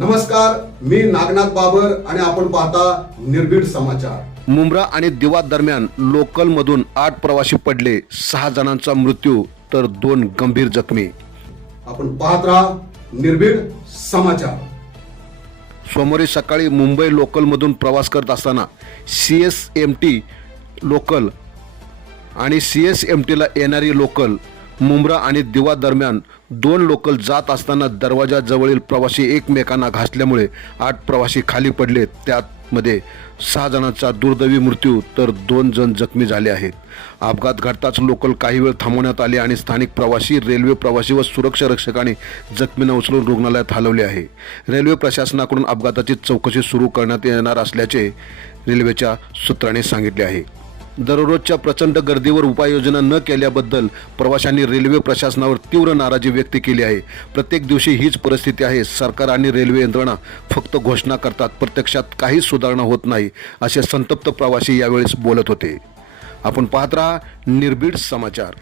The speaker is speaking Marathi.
नमस्कार मी नागनाथ बाबर आणि आपण पाहता निर्भीड समाचार. मुंब्रा आणि दिवा दरम्यान लोकलमधून आठ प्रवासी पडले सहा जणांचा मृत्यू तर दोन गंभीर जखमी. आपण पाहत राहा निर्भीड समाचार. सोमवारी सकाळी मुंबई लोकलमधून प्रवास करत असताना C S M T local आणि सी एस एम टीला येणारी लोकल मुंब्रा आणि दिवा दरम्यान दोन लोकल जात असताना दरवाजाजवळील प्रवासी एकमेकांना घासल्यामुळे आठ प्रवासी खाली पडले. त्यामध्ये सहा जणांचा दुर्दैवी मृत्यू तर दोन जण जखमी झाले आहेत. अपघात घडताच लोकल काही वेळ थांबवण्यात आले आणि स्थानिक प्रवासी रेल्वे प्रवासी व सुरक्षा रक्षकांनी जखमींना उचलून रुग्णालयात हलवले आहे. रेल्वे प्रशासनाकडून अपघाताची चौकशी सुरू करण्यात येणार असल्याचे रेल्वेच्या सूत्रांनी सांगितले आहे. दररोजच्या प्रचंड गर्दीवर उपाययोजना न केल्याबद्दल प्रवाशांनी रेल्वे प्रशासनावर तीव्र नाराजी व्यक्त केली आहे. प्रत्येक दिवशी हीच परिस्थिती आहे. सरकार आणि रेल्वे यंत्रणा फक्त घोषणा करतात. प्रत्यक्षात काहीच सुधारणा होत नाही असे संतप्त प्रवासी यावेळेस बोलत होते. आपण पाहत राहा निर्भीड समाचार.